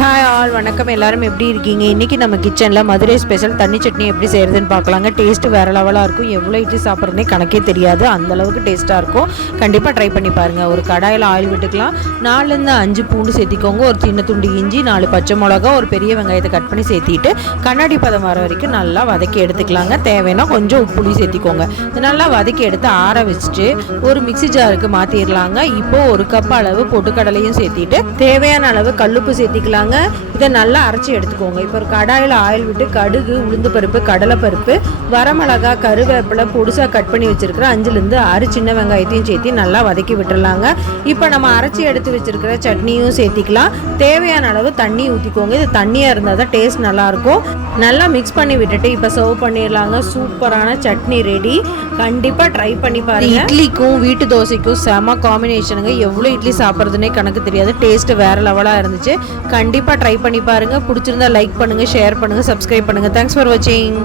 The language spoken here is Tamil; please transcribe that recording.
ஹாய் ஆல், வணக்கம். எல்லாரும் எப்படி இருக்கீங்க? இன்றைக்கி நம்ம கிச்சனில் மதுரை ஸ்பெஷல் தண்ணி சட்னி எப்படி செய்கிறதுன்னு பார்க்கலாங்க. டேஸ்ட்டு வேறு லெவலாக இருக்கும். எவ்வளோ இட்லி சாப்பிட்றதுனே கணக்கே தெரியாது, அந்தளவுக்கு டேஸ்ட்டாக இருக்கும். கண்டிப்பாக ட்ரை பண்ணி பாருங்கள். ஒரு கடாயில் ஆயில் விட்டுக்கலாம். 4-5 பூண்டு சேர்த்திக்கோங்க. ஒரு சின்ன துண்டு இஞ்சி, 4 பச்சை மிளகா, ஒரு பெரிய வெங்காயத்தை கட் பண்ணி சேர்த்திட்டு கண்ணாடி பதம் வர வரைக்கும் நல்லா வதக்கி எடுத்துக்கலாங்க. தேவைன்னா கொஞ்சம் உப்புளி சேர்த்திக்கோங்க. இது நல்லா வதக்கி எடுத்து ஆற வச்சுட்டு ஒரு மிக்சி ஜாருக்கு மாற்றிடலாங்க. இப்போது 1 கப் அளவு பொட்டுக்கடலையும் சேர்த்திட்டு தேவையான அளவு கல்லுப்பு சேர்த்திக்கலாங்க. இதை நல்லா அரைச்சி எடுத்துக்கோங்க. இப்போ ஒரு கடாயில் ஆயில் விட்டு கடுகு, உளுந்து பருப்பு, கடலைப்பருப்பு, வரமிளகா, கருவேப்பிலை பொடிசாக கட் பண்ணி வச்சிருக்கிற 5-6 சின்ன வெங்காயத்தையும் சேர்த்து நல்லா வதக்கி விட்டுறலாங்க. இப்போ நம்ம அரைச்சி எடுத்து வச்சிருக்கிற சட்னியும் சேர்த்திக்கலாம். தேவையான அளவு தண்ணி ஊற்றிக்கோங்க. இது தண்ணியாக இருந்தால் தான் டேஸ்ட் நல்லாயிருக்கும். நல்லா மிக்ஸ் பண்ணி விட்டுட்டு இப்போ சர்வ் பண்ணிடலாங்க. சூப்பரான சட்னி ரெடி. கண்டிப்பாக ட்ரை பண்ணி பாருங்க. இட்லிக்கும் வீட்டு தோசைக்கும் செம காம்பினேஷனுங்க. எவ்வளோ இட்லி சாப்பிட்றதுனே கணக்கு தெரியாது. டேஸ்ட்டு வேறு லெவலாக இருந்துச்சு. கண்டிப்பாக ட்ரை பண்ணி பாருங்கள். பிடிச்சிருந்தா லைக் பண்ணுங்கள், ஷேர் பண்ணுங்கள், சப்ஸ்கிரைப் பண்ணுங்கள். தேங்க்ஸ் ஃபார் வாட்சிங்.